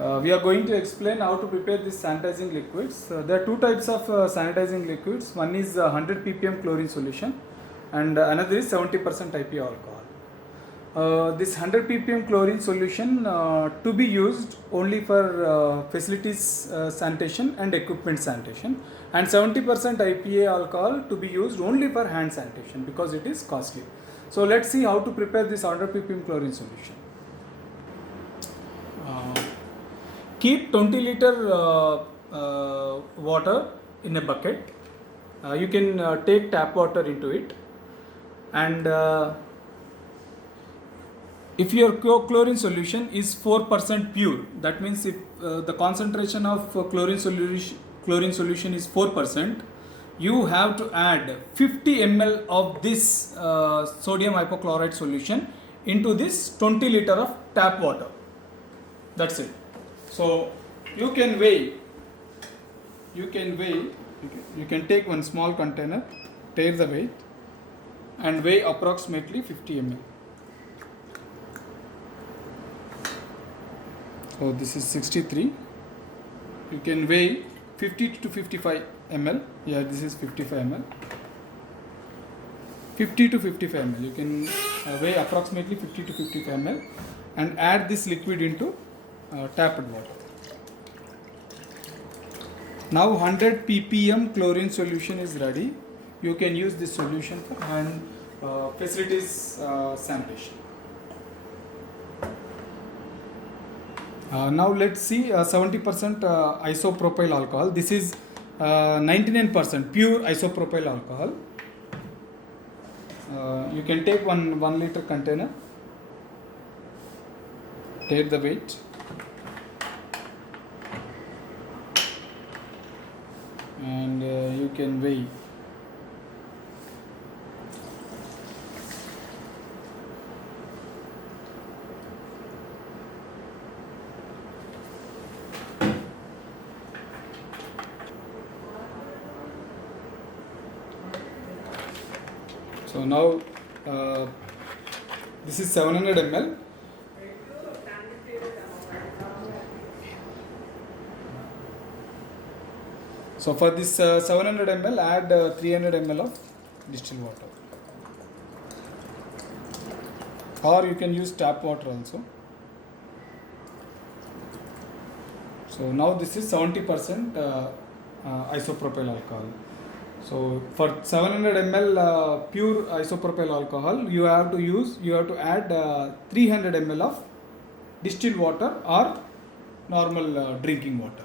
We are going to explain how to prepare these sanitizing liquids. There are two types of sanitizing liquids. One is 100 ppm chlorine solution and another is 70% IPA alcohol. This 100 ppm chlorine solution to be used only for facilities sanitation and equipment sanitation, and 70% IPA alcohol to be used only for hand sanitation because it is costly. So let's see how to prepare this 100 ppm chlorine solution. Keep 20 liter water in a bucket. You can take tap water into it, and if your chlorine solution is 4% pure, that means if the concentration of chlorine solution is 4%, you have to add 50 ml of this sodium hypochlorite solution into this 20 liter of tap water. That's it. So you can weigh. You can take one small container, take the weight, and weigh approximately 50 ml. So this is 63. You can weigh 50 to 55 ml. Yeah, this is 55 ml. 50 to 55 ml. You can weigh approximately 50 to 55 ml and add this liquid into tapped water. Now 100 ppm chlorine solution is ready. You can use this solution for hand facilities sanitation. Now let's see 70% isopropyl alcohol. This is 99% pure isopropyl alcohol. You can take 1 liter container, take the weight, and you can weigh. So now this is 700 ml. So for this 700 ml, add 300 ml of distilled water, or you can use tap water also. So now this is 70% isopropyl alcohol. So for 700 ml pure isopropyl alcohol, you have to add 300 ml of distilled water or normal drinking water.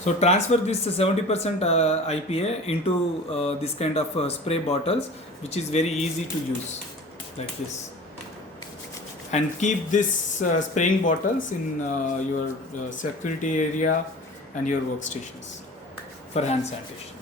So transfer this 70% IPA into this kind of spray bottles, which is very easy to use, like this. And keep this spraying bottles in your security area and your workstations for hand sanitation.